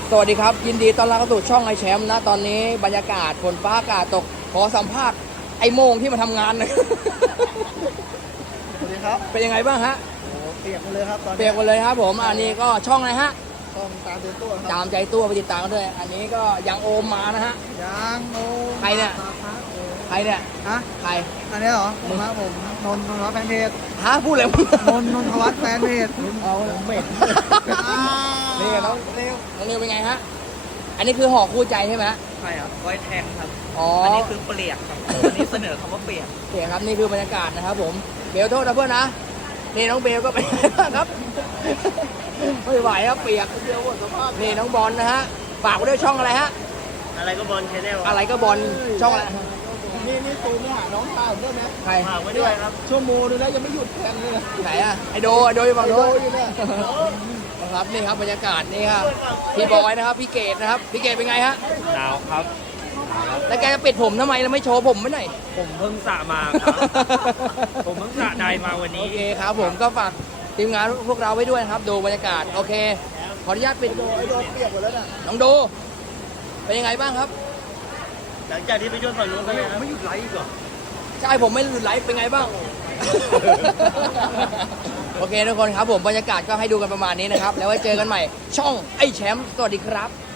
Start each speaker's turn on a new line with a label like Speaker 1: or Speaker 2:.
Speaker 1: สวัสดีครับยินดีต้อนรับเข้าสู่ช่องไอแชมป์นะตอนนี้บรรยากาศฝนฟ้าอากาศตกขอสัมภาษณ์ไอโมงที่มาทำงานหน่อย
Speaker 2: สวัสดีครับ
Speaker 1: เป็นยังไงบ้างฮะ
Speaker 2: โอ้เปียกหมดเลยครับตอนนี้
Speaker 1: เปรียบกันเลยครับผมอันนี้ก็ช่องอะไรฮะ
Speaker 2: ต้องตามเดินตัวค
Speaker 1: ตา
Speaker 2: รับ
Speaker 1: มใจตัวไปติดตามกันด้วยอันนี้ก็ยังโอมมานะฮะ
Speaker 2: ยางโน
Speaker 1: ใครเนี่ย ใครเนี่ย
Speaker 2: ฮะ
Speaker 1: ใคร
Speaker 2: อันนี้เหรอผมครับผมนนท์วัฒน์แฟนเพจ
Speaker 1: ฮะพูดเลยมึง
Speaker 2: นนทวัฒน์แฟนเพจ
Speaker 1: เอา
Speaker 2: เหม็น
Speaker 1: นี่น้องนิวน้องนิวเป็นไงฮะอันนี้คือห่อคู่ใจใช่ไหม
Speaker 3: ใช่ครับไว้แทงครับ
Speaker 1: อ๋อ
Speaker 3: อันนี้คือเปลี่ยนครับอันนี้เสนอคำว่าเปลี่ยน
Speaker 1: โอเคครับนี่คือบรรยากาศนะครับผมเบลโทษนะเพื่อนนะนี่น้องเบลก็เป็นไงบ้างครับ ไม่ไหวครับเปียกนี่น้องบอลนะฮะฝากไว้ด้วยช่องอะไรฮะ
Speaker 3: อะไรก็บอลแชนแนล
Speaker 1: อะไรก็บอลช่องอะไร
Speaker 2: นี่ตูนไปหาน้องชายผมด้วยนะ
Speaker 1: ใคร
Speaker 3: ฝากไว้ด้วยครับ
Speaker 2: ชั่วโมงนึงแล้วยังไม่หยุดแทนเลย
Speaker 1: ไหนอะไอโดอยู่ฝั่งโน้น
Speaker 2: อยู่เนี่ย
Speaker 1: นะครับนี่ครับบรรยากาศนี่ครับพี่บอยนะครับพี่เกดนะครับพี่เกดเป็นไงฮะ
Speaker 3: หนาวครับ
Speaker 1: แล้วแกจะปิดผมทำไมแล้วไม่โชว์ผมไม่หน่อย
Speaker 3: ผมเพิ่งสระมาครับ ผมเพิ่งสระใดมาวัน
Speaker 1: โอ
Speaker 3: นี้
Speaker 1: เคครับผมก็ฝากทีมงานพวกเราไว้ด้วยนะครับดูบรรยากาศโอเคขออนุญาตปิด
Speaker 2: ไอ้โดนเปียกหมดแล้วน่ะ
Speaker 1: น้องโดเป็นยังไงบ้างครับ
Speaker 3: หลังจากที่ไปช่วยฝั่งนู้นแล้วไม่หยุดไลฟ์ก่อน
Speaker 1: ใช่ผมไม่หลุดไลฟ์เป็นไงบ้าง โอเคทุกคนครับผมบรรยากาศก็ให้ดูกันประมาณนี้นะครับ แล้วไว้เจอกันใหม่ ช่องไอ้แชมป์สวัสดีครับ